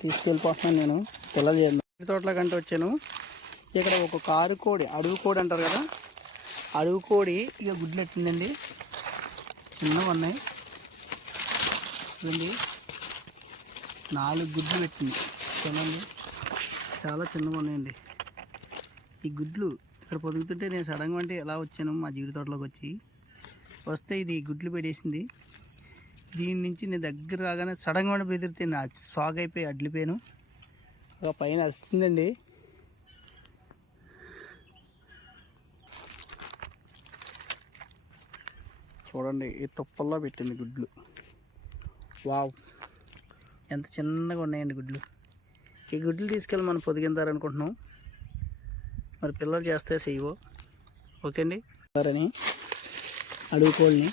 తీసుకెళ్ళిపోతున్నాను నేను పిల్లలు చేయండి తోటల కంటే వచ్చాను. ఇక్కడ ఒక కారు కోడి, అడవి కోడి అంటారు కదా, అడవి కోడి ఇక గుడ్లు పెట్టిందండి. చిన్నగా ఉన్నాయి చూడండి, 4 గుడ్లు పెట్టింది చూడండి, చాలా చిన్నగా ఉన్నాయండి ఈ గుడ్లు. ఇక్కడ పొదుగుతుంటే నేను సడన్గా అంటే ఎలా వచ్చాను మా జీడి తోటలోకి వస్తే ఇది గుడ్లు పెట్టేసింది. దీని నుంచి నేను దగ్గర రాగానే సడన్గా బెదిరితే నా సాగ్ అయిపోయి అడ్లిపోయాను. ఒక పైన అరుస్తుందండి. చూడండి ఈ తుప్పల్లో పెట్టింది గుడ్లు. వావ్, ఎంత చిన్నగా ఉన్నాయండి గుడ్లు. ఈ గుడ్లు తీసుకెళ్ళి మనం పొదిగిందారనుకుంటున్నాం, మరి పిల్లలు చేస్తే చెయ్యవు. ఓకే అండి, అడుగుకోళ్ళని